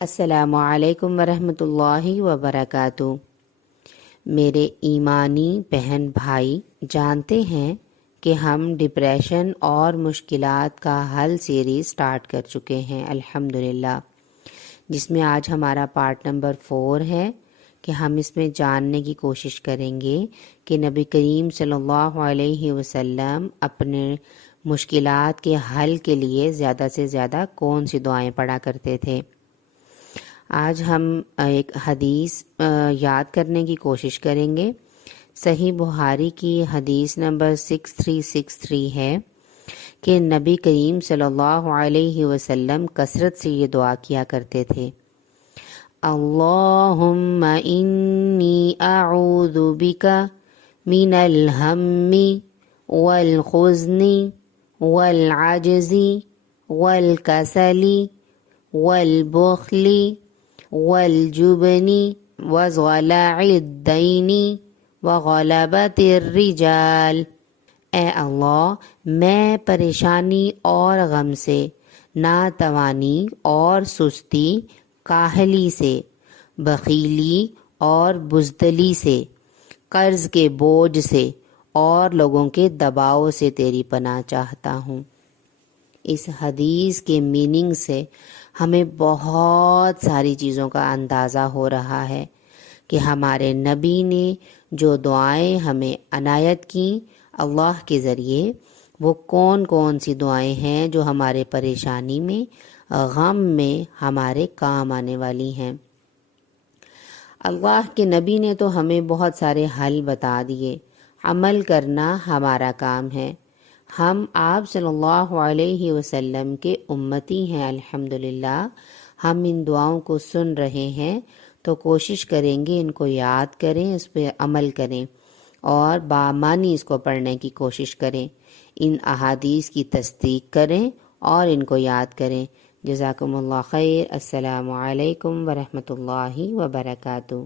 السلام علیکم ورحمۃ اللہ وبرکاتہ۔ میرے ایمانی بہن بھائی جانتے ہیں کہ ہم ڈپریشن اور مشکلات کا حل سیریز سٹارٹ کر چکے ہیں الحمدللہ، جس میں آج ہمارا پارٹ نمبر 4 ہے کہ ہم اس میں جاننے کی کوشش کریں گے کہ نبی کریم صلی اللہ علیہ وسلم اپنے مشکلات کے حل کے لیے زیادہ سے زیادہ کون سی دعائیں پڑھا کرتے تھے۔ آج ہم ایک حدیث یاد کرنے کی کوشش کریں گے۔ صحیح بخاری کی حدیث نمبر 6363 ہے کہ نبی کریم صلی اللہ علیہ وسلم کثرت سے یہ دعا کیا کرتے تھے، اللہم انی اعوذ بک من الہم والحزن والعجز والکسل والبخل والجبن وضلع الدین وغلبۃ الرجال۔ اے اللہ، میں پریشانی اور غم سے، ناتوانی اور سستی، کاہلی سے، بخیلی اور بزدلی سے، قرض کے بوجھ سے اور لوگوں کے دباؤ سے تیری پناہ چاہتا ہوں۔ اس حدیث کے میننگ سے ہمیں بہت ساری چیزوں کا اندازہ ہو رہا ہے کہ ہمارے نبی نے جو دعائیں ہمیں عنایت کیں اللہ کے ذریعے، وہ کون کون سی دعائیں ہیں جو ہمارے پریشانی میں، غم میں ہمارے کام آنے والی ہیں۔ اللہ کے نبی نے تو ہمیں بہت سارے حل بتا دیے، عمل کرنا ہمارا کام ہے۔ ہم آپ صلی اللہ علیہ وسلم کے امتی ہیں الحمدللہ، ہم ان دعاؤں کو سن رہے ہیں تو کوشش کریں گے ان کو یاد کریں، اس پہ عمل کریں اور بامانی اس کو پڑھنے کی کوشش کریں، ان احادیث کی تصدیق کریں اور ان کو یاد کریں۔ جزاکم اللہ خیر۔ السلام علیکم ورحمۃ اللہ وبرکاتہ۔